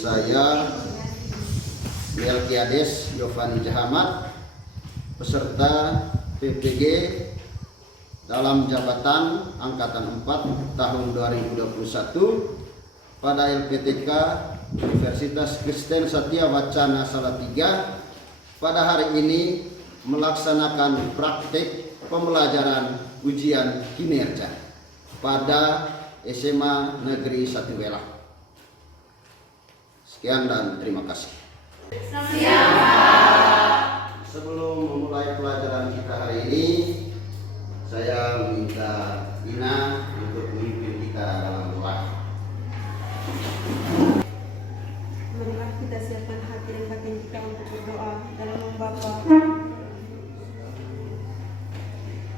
saya Melkiades Yovani Jahamat, peserta PPG dalam jabatan Angkatan 4 tahun 2021 pada LPTK Universitas Kristen Satya Wacana Salatiga pada hari ini melaksanakan praktik pembelajaran ujian kinerja pada SMA Negeri 1 Welah. Sekian dan terima kasih. Sebelum memulai pelajaran kita hari ini, saya meminta Ina untuk memimpin kita dalam doa. Marilah kita siapkan hati dan batin kita untuk berdoa dalam nama Bapa.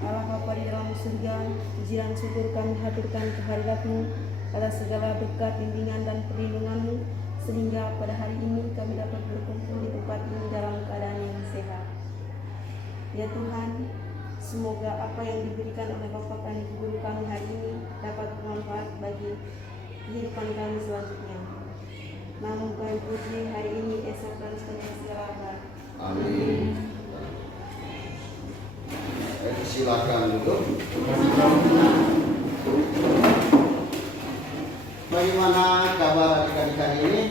Allah Bapa di dalam surga, puji dan syukur kami haturkan kehadirat-Mu atas segala berkat, bimbingan dan perlindungan-Mu, sehingga pada hari ini kami dapat berkumpul di tempat ini dalam keadaan yang sehat. Ya Tuhan, semoga apa yang diberikan oleh Bapak kami, guru kami hari ini dapat bermanfaat bagi kehidupan kami selanjutnya. Namun kami puji hari ini, esok dan seterusnya segala abad. Amin. Silakan duduk. Bagaimana kabar adik-adik hari ini?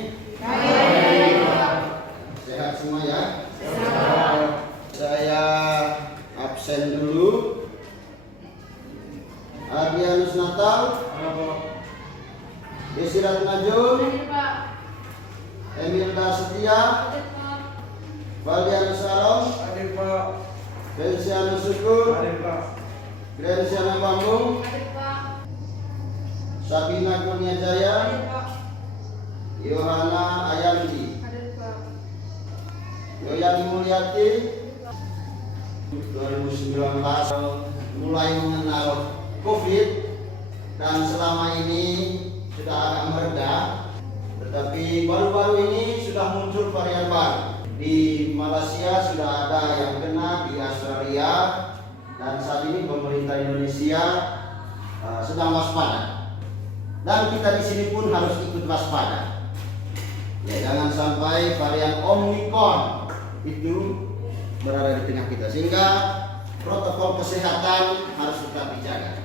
Sehat semua ya? Sehat. Saya absen dulu. Adrianus Natal, Desirat Najun, Emilda Setia, Valianus Sarom, Felicianus Syukur, Grensiana Bambung, Sabina Kurnia Jaya, Yohana Ayanti, Yoyani Mulyati. 2019 mulai mengenal COVID dan selama ini sudah agak mereda, tetapi baru-baru ini sudah muncul varian baru. Di Malaysia sudah ada yang kena, di Australia, dan saat ini pemerintah Indonesia sedang waspada. Dan kita di sini pun harus ikut waspada. Ya, jangan sampai varian Omicron itu berada di tengah kita, sehingga protokol kesehatan harus tetap dijaga.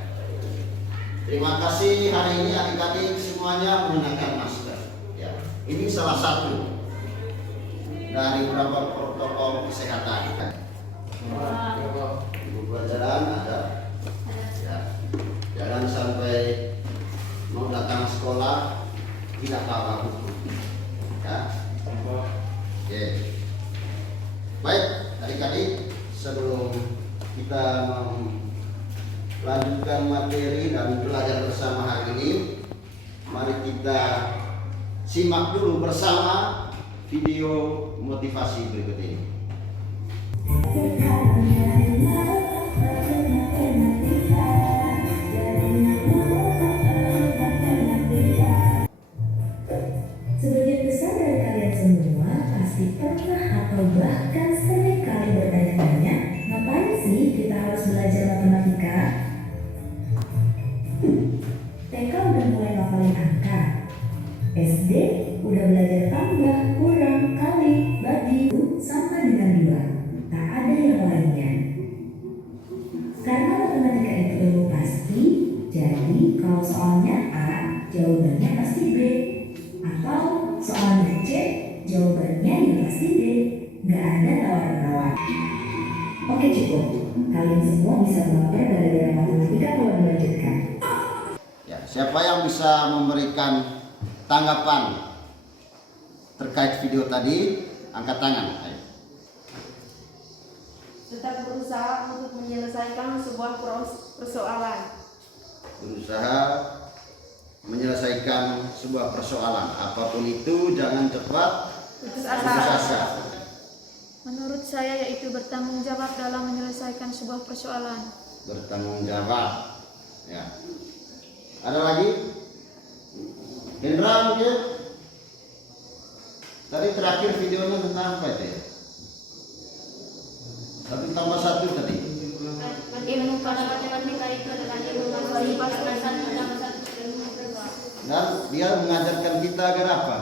Terima kasih hari ini adik-adik semuanya menggunakan masker. Ya, ini salah satu dari beberapa protokol kesehatan. Ibu pelajaran ada. Ya, jangan sampai mau datang sekolah tidak tahu hukum. Ya, oke. Baik, adik-adik, sebelum kita melanjutkan materi dan belajar bersama hari ini, mari kita simak dulu bersama video motivasi berikut ini. Sebagian besar dari kalian semua pasti pernah atau bahkan sering kali bertanya-tanya, ngapain sih kita harus belajar matematika? TK udah mulai ngapalin angka, SD udah belajar tambah, kurang, kali, bagi, sama dengan 2. Tak ada yang lainnya. Karena matematika itu ilmu pasti, jadi kalau soalnya A, jawabannya pasti B. Atau soalnya C, jawabannya ya pasti D. Nggak ada tawar-tawar. Oke, cukup. Kalian semua bisa melapor gara-gara matematika kalau dilanjutkan. Ya, siapa yang bisa memberikan tanggapan terkait video tadi, angkat tangan. Ayo. Tetap berusaha untuk menyelesaikan sebuah persoalan. Berusaha menyelesaikan sebuah persoalan, apapun itu, jangan cepat Putus putus asa. asa. Menurut saya yaitu bertanggung jawab dalam menyelesaikan sebuah persoalan. Bertanggung jawab. Ya. Ada lagi? Hendra mungkin? Tadi terakhir videonya tentang apa itu ya? 1 tambah 1 tadi. Ilmu pada matematika itu adalah ilmu dan dia mengajarkan kita agar apa?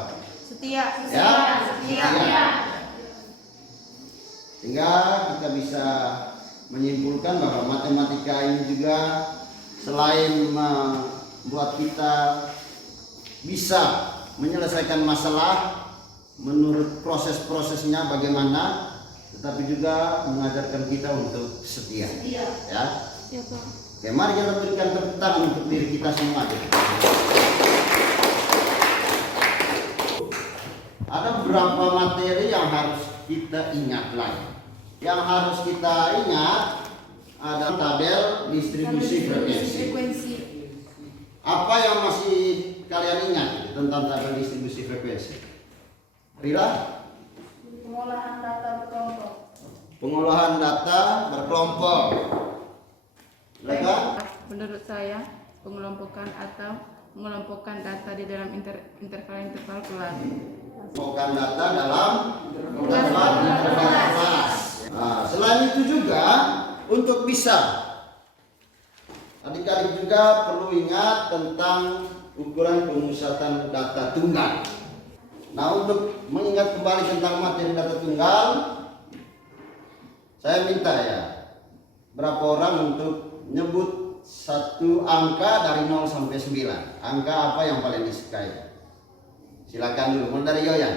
Setia. Ya? Setia. Sehingga kita bisa menyimpulkan bahwa matematika ini juga selain membuat kita bisa menyelesaikan masalah menurut proses-prosesnya bagaimana, tetapi juga mengajarkan kita untuk setia. Ya. Ya, Pak. Oke, mari kita berikan tepuk tangan untuk diri kita semua. Ada beberapa materi yang harus kita ingat lagi. Yang harus kita ingat ada tabel distribusi frekuensi. Apa yang masih kalian ingat tentang tabel distribusi frekuensi? Rila? Pengolahan data berkelompok. Pengolahan data berkelompok. Mereka? Menurut saya, pengelompokan atau mengelompokkan data di dalam interval kelas. Mengelompokkan data dalam interval kelas. Nah, selain itu juga untuk bisa adik-adik juga perlu ingat tentang ukuran pemusatan data tunggal. Nah, untuk mengingat kembali tentang materi data tunggal, saya minta ya berapa orang untuk nyebut satu angka dari 0 sampai 9. Angka apa yang paling disukai? Silakan dulu, mulai dari Yoyan.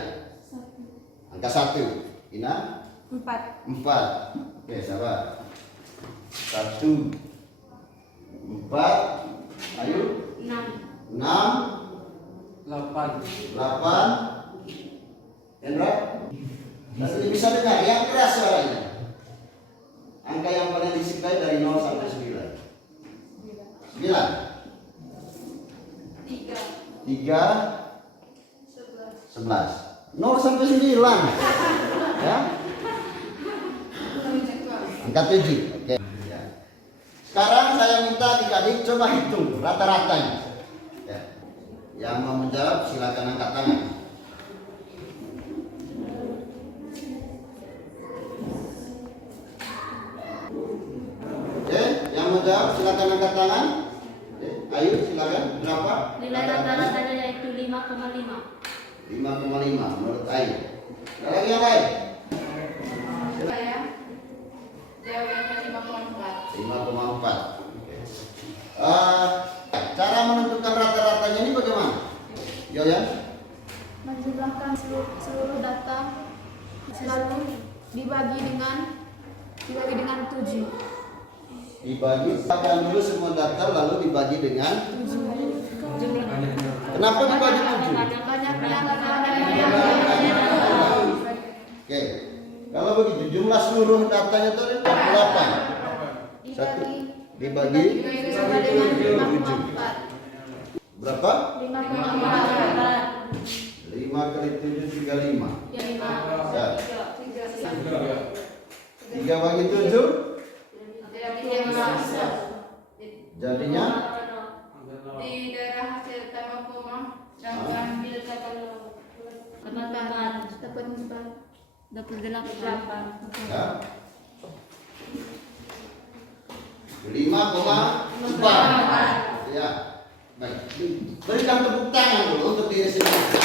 Angka 1. Ina? 4. 4. Oke, sabar. 1, 4. Ayo. 6. 8. Hendra? Masih bisa dengar yang keras suaranya. Angka yang paling disukai dari 0 sampai 9. 9. 3. 11. 0 sampai 9. Ya. Angka 7. Oke. Ya. Sekarang saya minta adik-adik coba hitung rata-ratanya. Ya. Yang mau menjawab silakan angkat tangan. Oke, yang mau jawab silakan angkat tangan. Oke, ayo silakan. Berapa? Nilai rata-ratanya yaitu 5,5. 5,5 menurut Ayu. Ada lagi yang lain? Saya jawabnya 5,4. 5,4. Cara menentukan rata-ratanya ini bagaimana? Yoyan? Menjumlahkan seluruh data lalu dibagi dengan 7. Dibagi dulu semua data lalu dibagi dengan 7. kenapa dibagi 7? Oke. Kalau begitu jumlah seluruh datanya itu ada 8. Satu dibagi 7. Berapa? 5 kali 7 35. Ya. 3 bagi 7 jadinya Di daerah hasil tambah koma dan ambil kata dapat 8. ya. 5,4. Ya. Baik. Berikan tepuk tangan dulu untuk diri sendiri.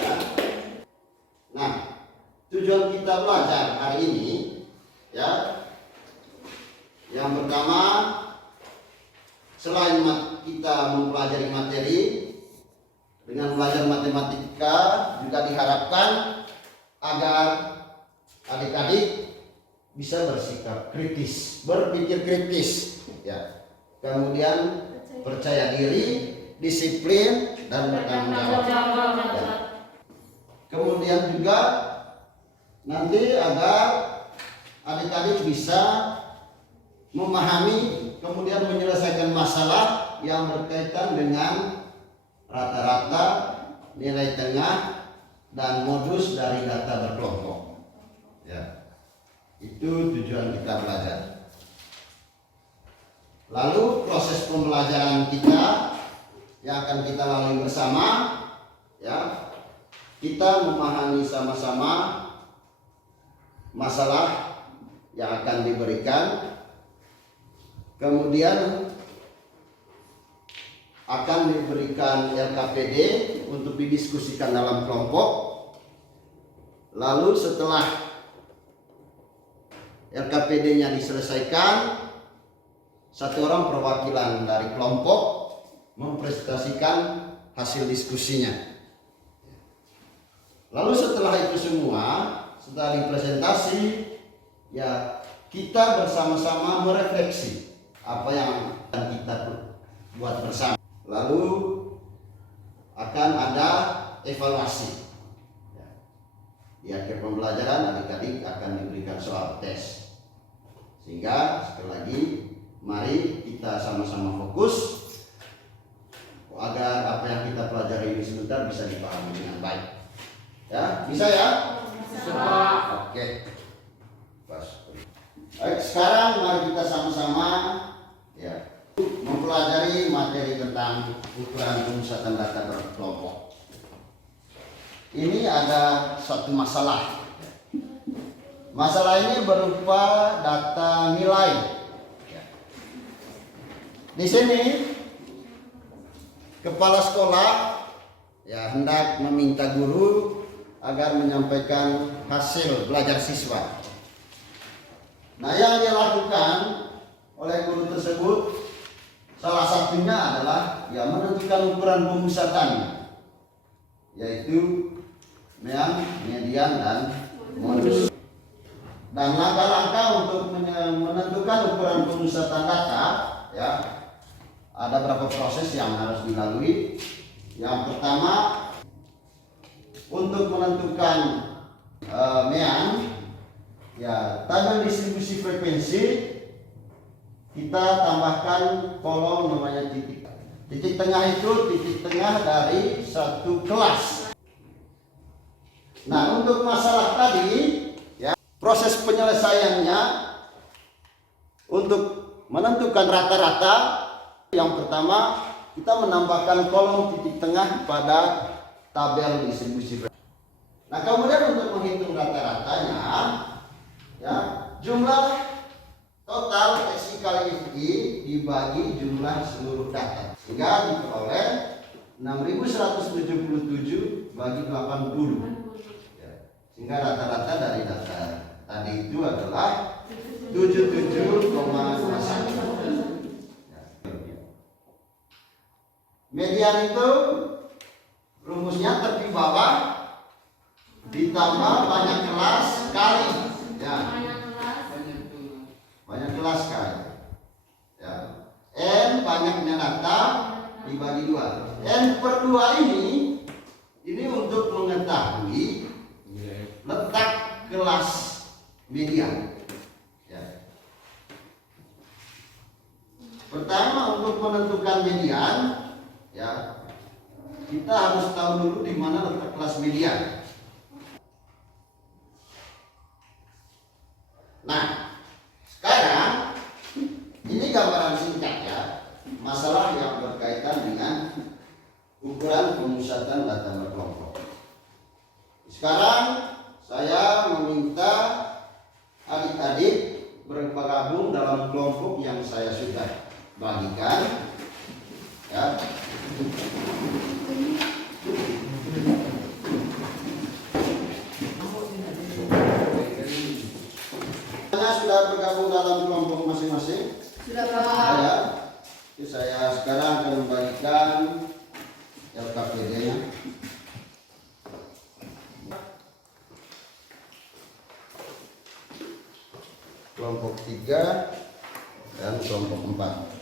Ya. Nah, tujuan kita belajar hari ini ya. Yang pertama, selain kita mempelajari materi, dengan belajar matematika juga diharapkan agar adik-adik bisa bersikap kritis, berpikir kritis, ya. Kemudian percaya diri, disiplin, dan bertanggung jawab. Ya. Kemudian juga nanti agar adik-adik bisa memahami kemudian menyelesaikan masalah yang berkaitan dengan rata-rata, nilai tengah, dan modus dari data berkelompok. Ya, itu tujuan kita belajar. Lalu proses pembelajaran kita yang akan kita lalui bersama, ya, kita memahami sama-sama masalah yang akan diberikan. Kemudian akan diberikan LKPD untuk didiskusikan dalam kelompok. Lalu setelah LKPD-nya diselesaikan, satu orang perwakilan dari kelompok mempresentasikan hasil diskusinya. Lalu setelah itu semua, setelah dipresentasi, ya kita bersama-sama merefleksi apa yang akan kita buat bersama. Lalu akan ada evaluasi. Di akhir pembelajaran adik-adik akan diberikan soal tes. Sehingga sekali lagi mari kita sama-sama fokus agar apa yang kita pelajari ini sebentar bisa dipahami dengan baik. Ya, bisa ya? Bisa. Oke. Pas. Baik, sekarang mari kita sama-sama ya mempelajari materi tentang ukuran pemusatan data berkelompok. Ini ada satu masalah. Masalah ini berupa data nilai. Di sini kepala sekolah ya hendak meminta guru agar menyampaikan hasil belajar siswa. Nah, yang dilakukan oleh guru tersebut salah satunya adalah ya menentukan ukuran pemusatannya, yaitu mean, median, dan modus. Dan langkah-langkah untuk menentukan ukuran pemusatan data ya ada beberapa proses yang harus dilalui. Yang pertama, untuk menentukan mean ya tabel distribusi frekuensi, kita tambahkan kolom namanya titik. Titik tengah itu titik tengah dari satu kelas. Nah, untuk masalah tadi ya proses penyelesaiannya untuk menentukan rata-rata, yang pertama kita menambahkan kolom titik tengah pada tabel distribusi frekuensi. Nah, kemudian untuk menghitung rata-ratanya ya jumlah total XI kali FI dibagi jumlah seluruh data sehingga diperoleh 6177 bagi 80 ya. Sehingga rata-rata dari data tadi itu adalah 77,21 ya. Median itu rumusnya tepi bawah ditambah banyak kelas kali ya. Banyak kelas kali ya. N banyaknya data dibagi 2. N per 2 ini untuk mengetahui letak kelas median ya. Pertama, untuk menentukan median ya kita harus tahu dulu di mana letak kelas median. Nah, sekarang ini gambaran singkat ya masalah yang berkaitan dengan ukuran pemusatan data berkelompok. Sekarang saya meminta adik-adik bergabung dalam kelompok yang saya sudah bagikan ya. Sudah bergabung dalam kelompok masing-masing? Sudah, Pak. Ya. Jadi saya sekarang akan membagikan LKPD-nya. Kelompok 3 dan kelompok 4.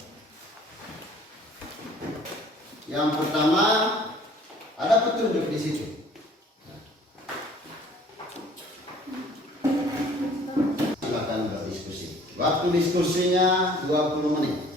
Yang pertama ada petunjuk di situ. Waktu diskusinya 20 menit.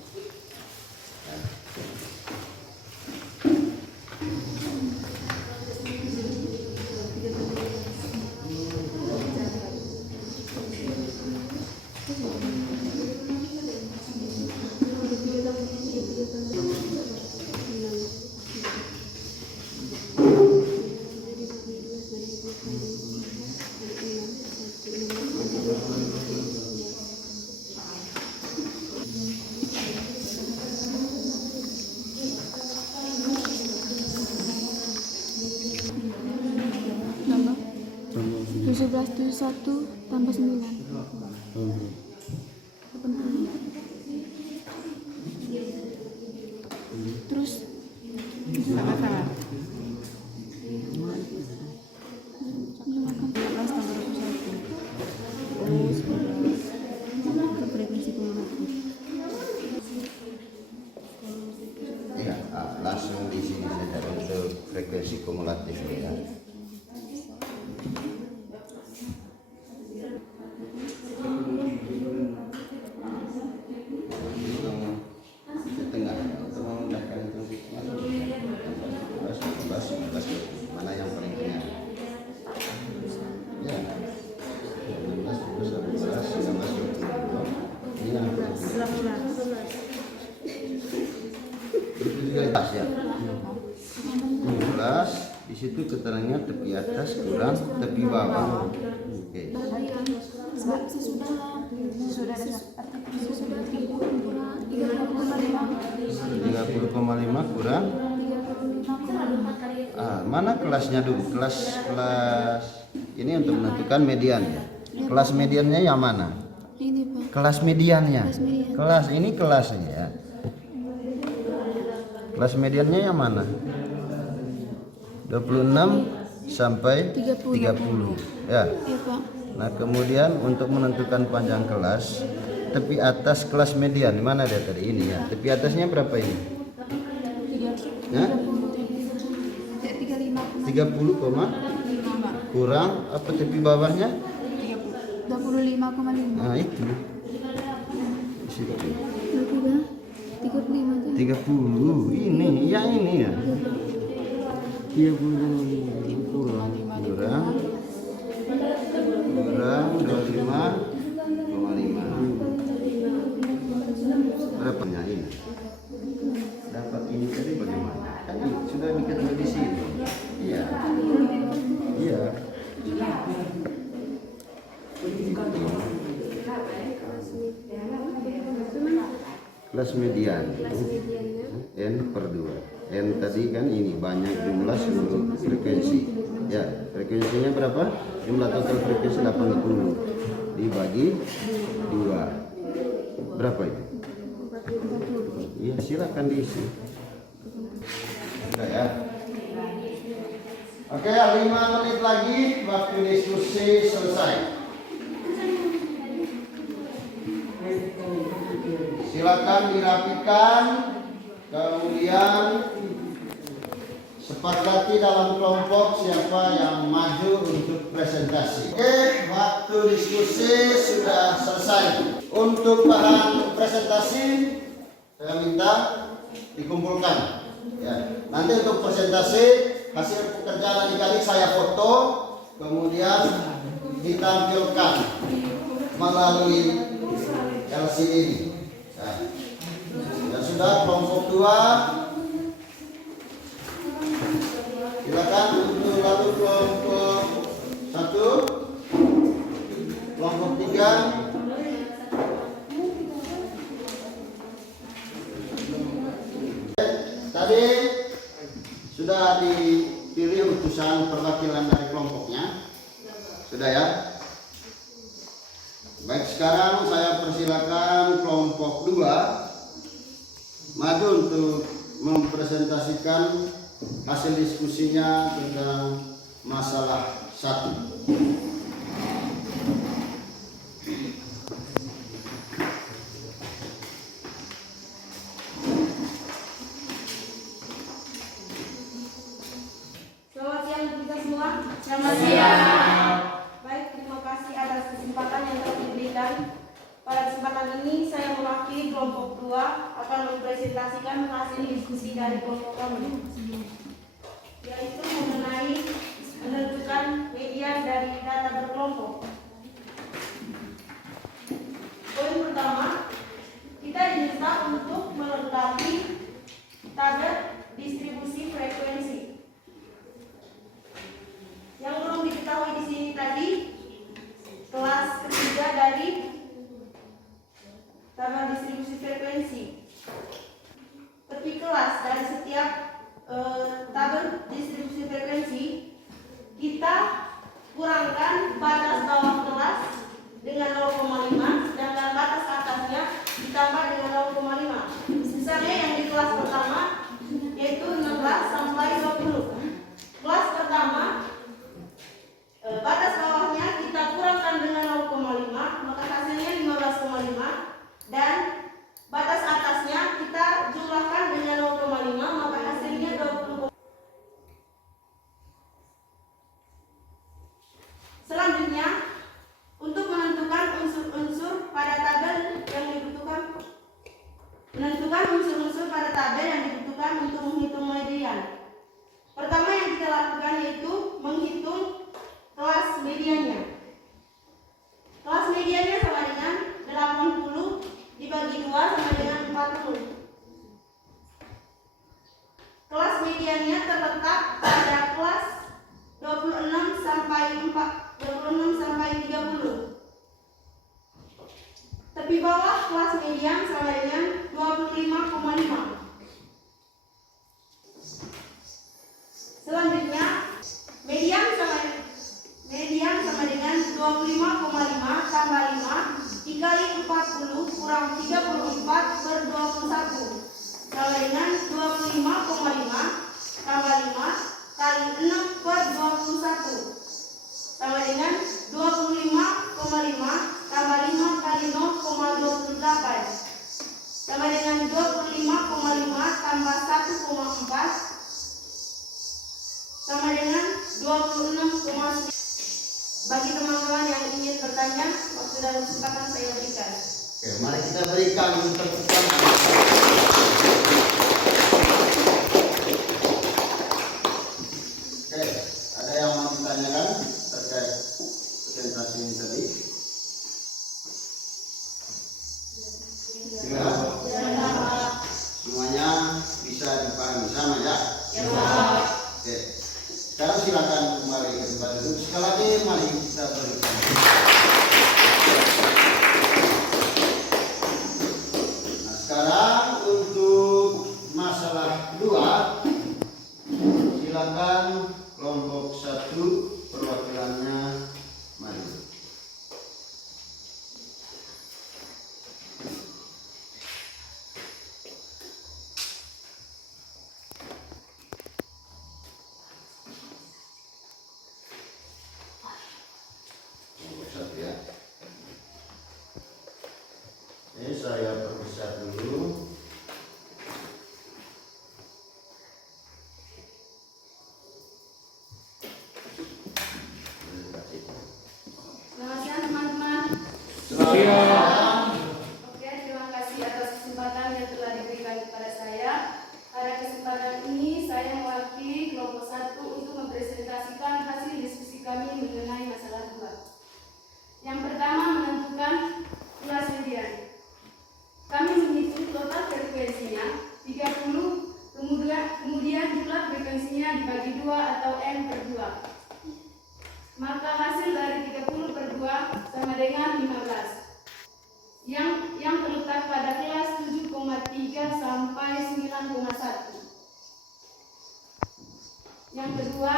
1771 tambah 9. 80. Terus Sama-sama. 15 tambah 21. Frekuensi kumulatif. Ya, langsung di sini saja untuk frekuensi kumulatif ya. Di tengah untuk memudahkan untuk mana yang paling tengah? Ya, 16, 17, 19, 22. Ini yang paling tengah. Itu juga pas ya. 17 di situ keterangannya tepi atas kurang tepi bawah. Oke. sesudah 30,5 kurang. Mana kelasnya dulu? Kelas ini untuk menentukan median ya. Kelas mediannya yang mana? Ini Pak. Kelas mediannya. Kelas median. Kelas ini kelasnya ya. Kelas mediannya yang mana? 26 sampai 30. Ya. Iya Pak. Nah, kemudian untuk menentukan panjang kelas, tepi atas kelas median di mana dia tadi ini ya? Tepi atasnya berapa ini? 30, kurang apa tepi bawahnya? 25,5. Nah, itu. Di situ. 35 30. Ini ya. 30 kurang 25,5. Berapa ini? Dapat ini tadi bagaimana? Kan sudah diketahui di sini. Iya. Iya. Kelas median N per 2. N tadi kan ini banyak jumlah seluruh frekuensi. Ya, frekuensinya berapa? Jumlah total frekuensi 80 dibagi 2. Berapa itu? Iya, silakan diisi. Sudah ya. Oke, 5 menit lagi waktu diskusi selesai. Silakan dirapikan, kemudian sepakati dalam kelompok siapa yang maju untuk presentasi. Oke, waktu diskusi sudah selesai. Untuk bahan presentasi saya minta dikumpulkan. Ya, nanti untuk presentasi hasil pekerjaan adik-adik saya foto, kemudian ditampilkan melalui LCD ini. Dan sudah kelompok 2 silakan untuk lalu kelompok 1, kelompok 3, tadi sudah dipilih utusan perwakilan dari kelompoknya, sudah ya. Baik, sekarang saya persilakan kelompok 2 maju untuk mempresentasikan hasil diskusinya tentang masalah 1. Selamat siang kita semua. Selamat siang. Baik, terima kasih atas kesempatan yang telah diberikan. Pada kesempatan ini saya mewakili kelompok 2 akan mempresentasikan hasil diskusi dari kelompok kami, yaitu mengenai menentukan median dari data berkelompok. Poin pertama, kita diminta untuk melengkapi tabel distribusi frekuensi. Yang belum diketahui di sini tadi, kelas ketiga dari tabel distribusi frekuensi. Tepi kelas dari setiap tabel distribusi frekuensi, kita kurangkan batas bawah kelas dengan 0,5, sedangkan batas atasnya ditambah dengan 0,5. Misalnya yang di kelas pertama yaitu 16 sampai 20. Kelas pertama batas bawahnya kita kurangkan dengan 0,5, maka hasilnya 15,5, dan batas atasnya kita jumlahkan dengan 0,5, maka hasilnya 20. Selanjutnya, untuk menentukan unsur-unsur pada tabel yang dibutuhkan, untuk menghitung median. Pertama yang kita lakukan yaitu menghitung kelas mediannya. Kelas mediannya sama dengan 80 dibagi 2 sama dengan 40. Kelas mediannya terletak pada kelas 26 sampai 30. Tepi bawah kelas median sama dengan 25,5. Selanjutnya, median sama dengan 25,5 tambah 5 dikali 40 kurang 34 per 21 sama dengan 25,5 tambah 5 kali 6 per 21 sama dengan 25,5 tambah 5 kali 0,28 sama dengan 25,5 tambah 1,4 sama dengan 26,9. Bagi teman-teman yang ingin bertanya, waktu dan kesempatan saya berikan. Oke, mari kita berikan tepuk tangan. Oke, ada yang mau ditanyakan terkait presentasi ini tadi? Ya. Semuanya bisa dipahami sama ya? Ya, Pak. Oke. Sekarang silakan kembali ke tempat duduk. Sekali lagi mari kita berikan. Nah, sekarang untuk masalah 2, silakan kelompok 1 perwakilannya maju. Ya. Ini saya perbesar dulu. Selamat siang teman-teman. Oke, terima kasih atas kesempatan yang telah diberikan kepada saya. Pada kesempatan ini saya mewakili kelompok 1 untuk mempresentasikan hasil diskusi kami mengenai masalah 2. Yang pertama, menentukan kelas median. Kami menghitung total frekuensinya 30, kemudian jumlah frekuensinya dibagi 2 atau N per 2. Maka hasil dari 30 per 2 sama dengan 15. Yang terletak pada kelas 7,3 sampai 9,1. Yang kedua,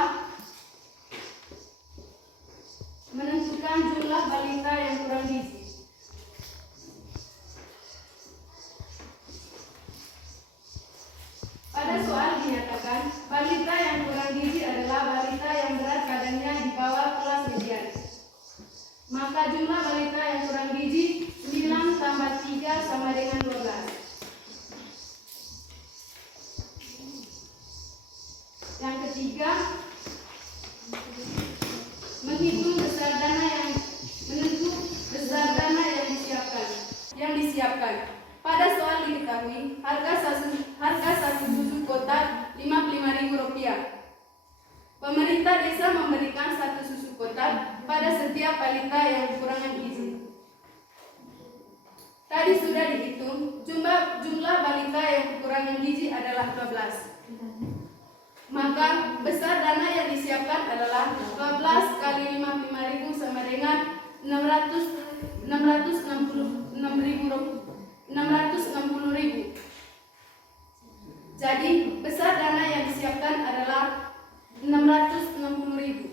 menentukan jumlah balita yang kurang gizi. Pada soal dinyatakan, balita yang kurang gizi adalah balita yang berat badannya di bawah kelas median. Maka jumlah balita yang kurang gizi 9 tambah 3 sama dengan 12. Yang ketiga, menentu besar dana yang disiapkan. Pada soal diketahui harga satu susu kotak Rp55.000. Pemerintah desa memberikan satu susu kotak pada setiap balita yang kekurangan gizi. Tadi sudah dihitung, jumlah balita yang kekurangan gizi adalah 12. Maka besar dana yang disiapkan adalah 12 kali 55.000 sama dengan 660.000. Jadi besar dana yang disiapkan adalah 660.000.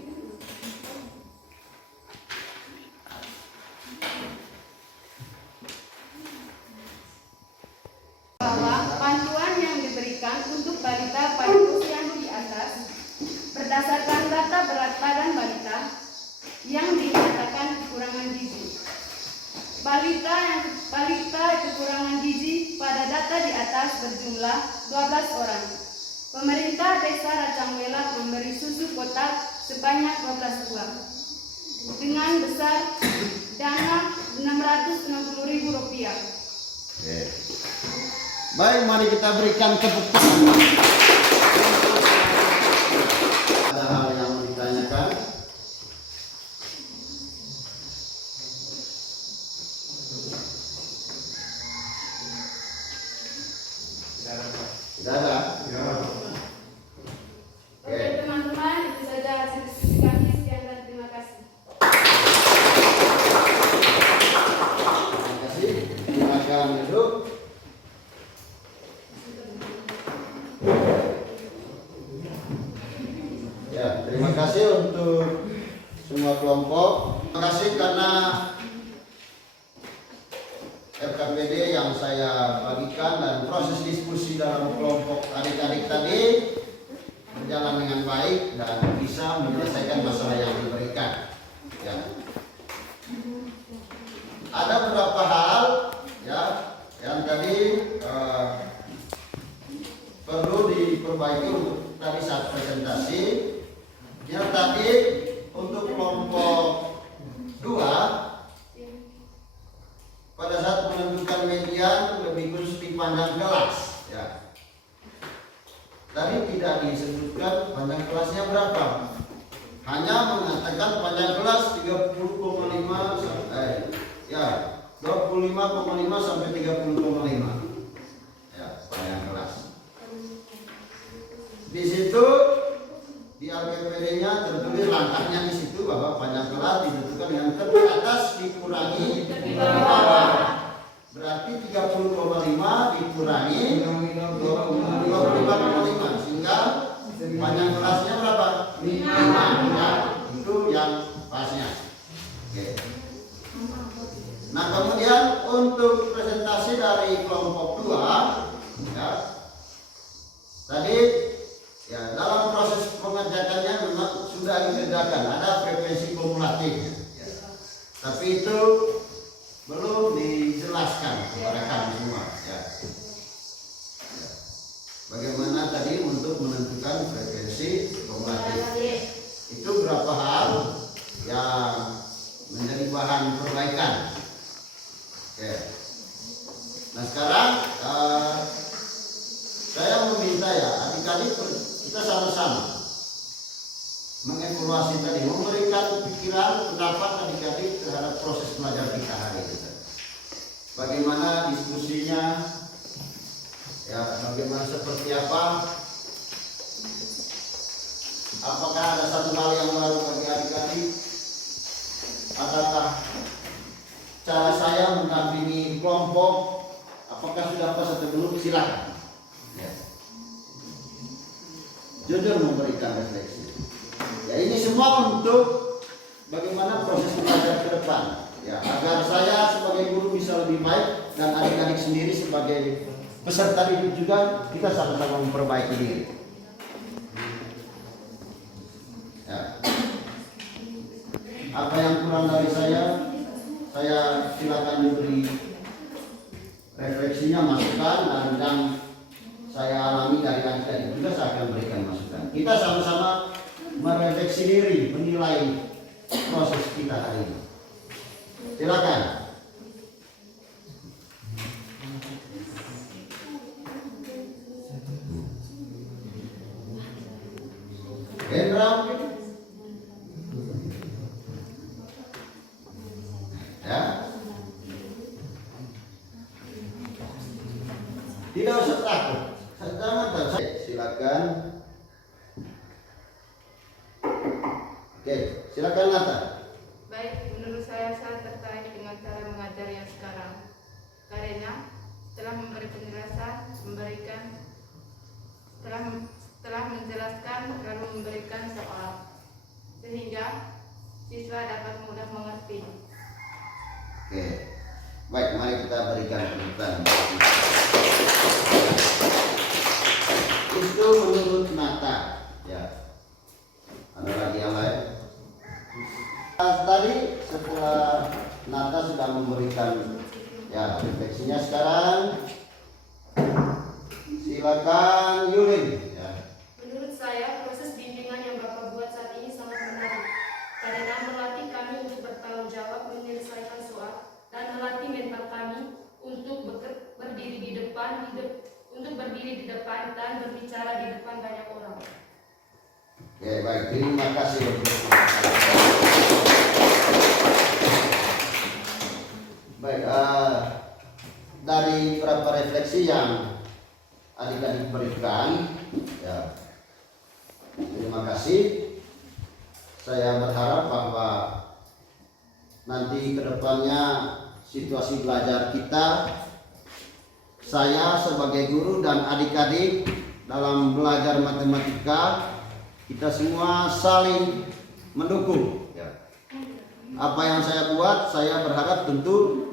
kekurangan gizi pada data di atas berjumlah 12 orang. Pemerintah Desa Racangwela memberi susu kotak sebanyak 12 buah dengan besar dana Rp660.000. Oke. Baik, mari kita berikan tepuk tangan. Ada hal yang mau ditanyakan? Tidak ada. Oke teman-teman, itu saja hasil diskusi kami. Sekian dan terima kasih. Terima kasih. Silakan duduk. Ya, terima kasih untuk semua kelompok. Terima kasih karena FKPD yang saya bagikan dan proses diskusi dalam kelompok adik-adik tadi berjalan dengan baik dan bisa menyelesaikan masalah yang diberikan. Ya. Ada beberapa hal ya yang tadi perlu diperbaiki untuk tadi saat presentasi. Yang tadi untuk kelompok 2 pada saat menentukan median lebih khusus di panjang kelas ya. Tadi tidak disebutkan panjang kelasnya berapa. Hanya mengatakan panjang kelas 30,5 sampai 25,5 sampai 30,5. Ya, panjang kelas. Di situ di RPPD-nya tertulis langkahnya di situ bahwa panjang kelas ditentukan dengan tepi atas dikurangi tepi bawah. Berarti 30,5 dikurangi 25,5 sehingga panjang kelasnya berapa? 5. Ya, itu yang pasnya. Oke. Nah, kemudian untuk presentasi dari kelompok 2 ya. Tadi ya, dalam proses pengerjakannya memang sudah dikerjakan, ada frekuensi kumulatifnya. Ya. Tapi itu belum dijelaskan kepada kami semua. Ya. Ya. Bagaimana tadi untuk menentukan frekuensi kumulatif? Itu berapa hal yang menjadi bahan perbaikan. Oke. Nah sekarang saya meminta ya adik-adik kita sama-sama mengevaluasi tadi, memberikan pikiran, pendapat adik-adik terhadap proses belajar kita hari ini. Bagaimana diskusinya, ya bagaimana seperti apa? Apakah ada satu hal yang baru bagi adik-adik? Adakah cara saya mendampingi kelompok? Apakah sudah pas atau belum? Silakan. Ya. Jujur memberikan refleksi. Ya ini semua untuk bagaimana proses belajar ke depan. Ya agar saya sebagai guru bisa lebih baik dan adik-adik sendiri sebagai peserta didik juga kita sama-sama memperbaiki diri. Ya. Apa yang kurang dari saya silakan diberi refleksinya, masukan, dan yang saya alami dari adik-adik juga saya akan berikan masukan. Kita sama-sama merefleksi diri, menilai proses kita hari ini. Silakan. Hendra mungkin? Ya. Tidak usah takut. Silakan. Oke, silakan Nata. Baik, menurut saya tertarik dengan cara mengajar yang sekarang. Karena setelah memberi penjelasan, setelah menjelaskan lalu memberikan soal, sehingga siswa dapat mudah mengerti. Oke, baik, mari kita berikan penjelasan. Itu menurut Nata, ya. Ada lagi yang lain? Tadi setelah Nata sudah memberikan Ya, refleksinya sekarang. Silakan Yulin. Ya. Menurut saya, proses bimbingan yang Bapak buat saat ini sangat menarik karena melatih kami untuk bertanggung jawab menyelesaikan soal dan melatih mental kami untuk berdiri di depan, dan berbicara di depan banyak orang. Oke, baik. Terima kasih. Baik, dari beberapa refleksi yang adik-adik berikan, ya, terima kasih. Saya berharap bahwa nanti kedepannya situasi belajar kita, saya sebagai guru dan adik-adik dalam belajar matematika, kita semua saling mendukung. Ya. Apa yang saya buat, saya berharap tentu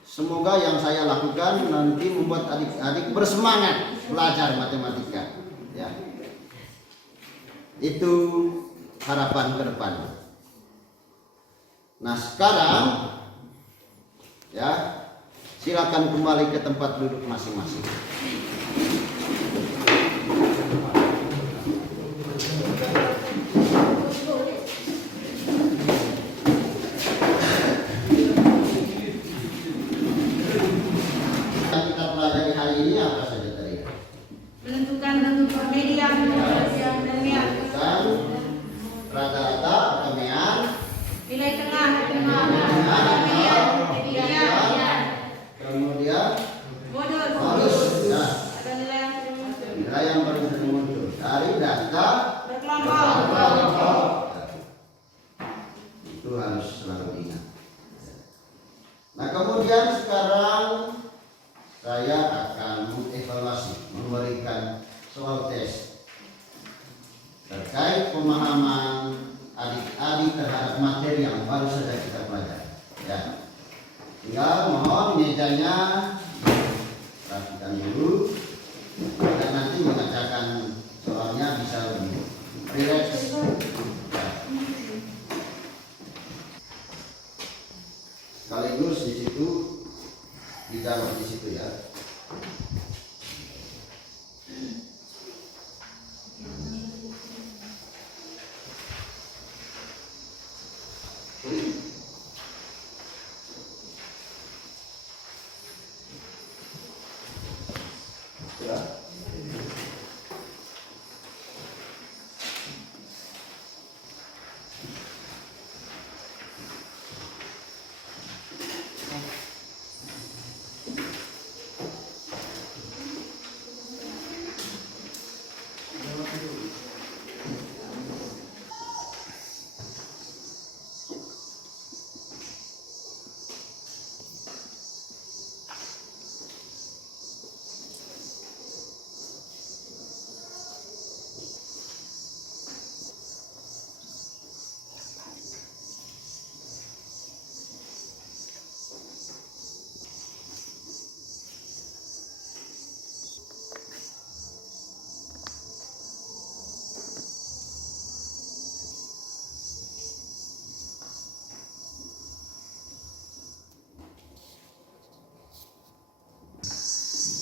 semoga yang saya lakukan nanti membuat adik-adik bersemangat belajar matematika. Ya. Itu harapan ke depan. Nah sekarang, ya, silakan kembali ke tempat duduk masing-masing. Yang kita pelajari hari ini apa saja tadi? Menentukan media dan mean. Dan rata-rata atau mean, Nilai tengah. kemudian Modus. modus. Ya. Ada nilai yang sering muncul. Nilai yang baru muncul dari data Berkelompok. itu harus selalu diingat. Nah kemudian sekarang saya akan mengevaluasi, memberikan soal tes terkait pemahaman adik-adik terhadap materi yang baru saja kita pelajari. Ya, tinggal mohon mejanya rapikan dulu dan nanti mengerjakan soalnya bisa lebih rileks. Ya. Sekaligus di situ dijawab di situ ya. Ya.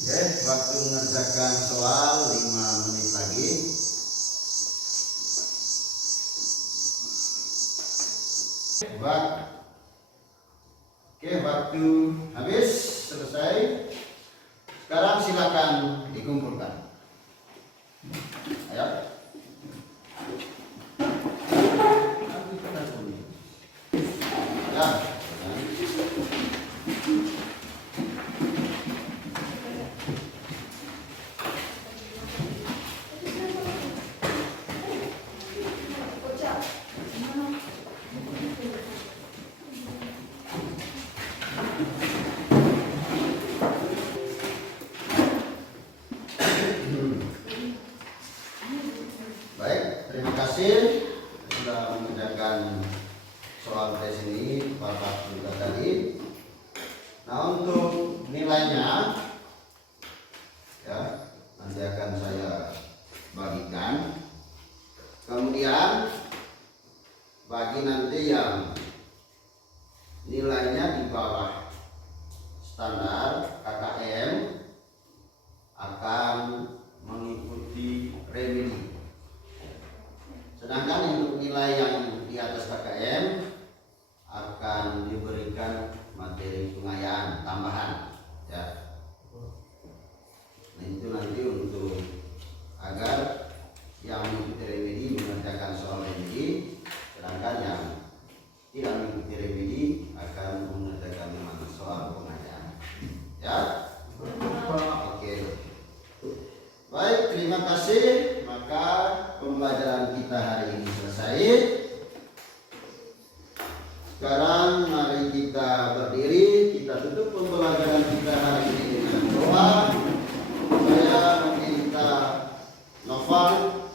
Oke, waktu mengerjakan soal 5 menit lagi. Oke, waktu habis, selesai. Sekarang silakan dikumpulkan. Ayo. Ya. Baik, terima kasih sudah mengerjakan soal tes ini Bapak juga tadi. Nah untuk nilainya ya nanti akan saya bagikan. Kemudian bagi nanti yang nilainya di bawah Maka pembelajaran kita hari ini selesai. Sekarang mari kita berdiri, kita tutup pembelajaran kita hari ini dengan doa. Saya meminta Noval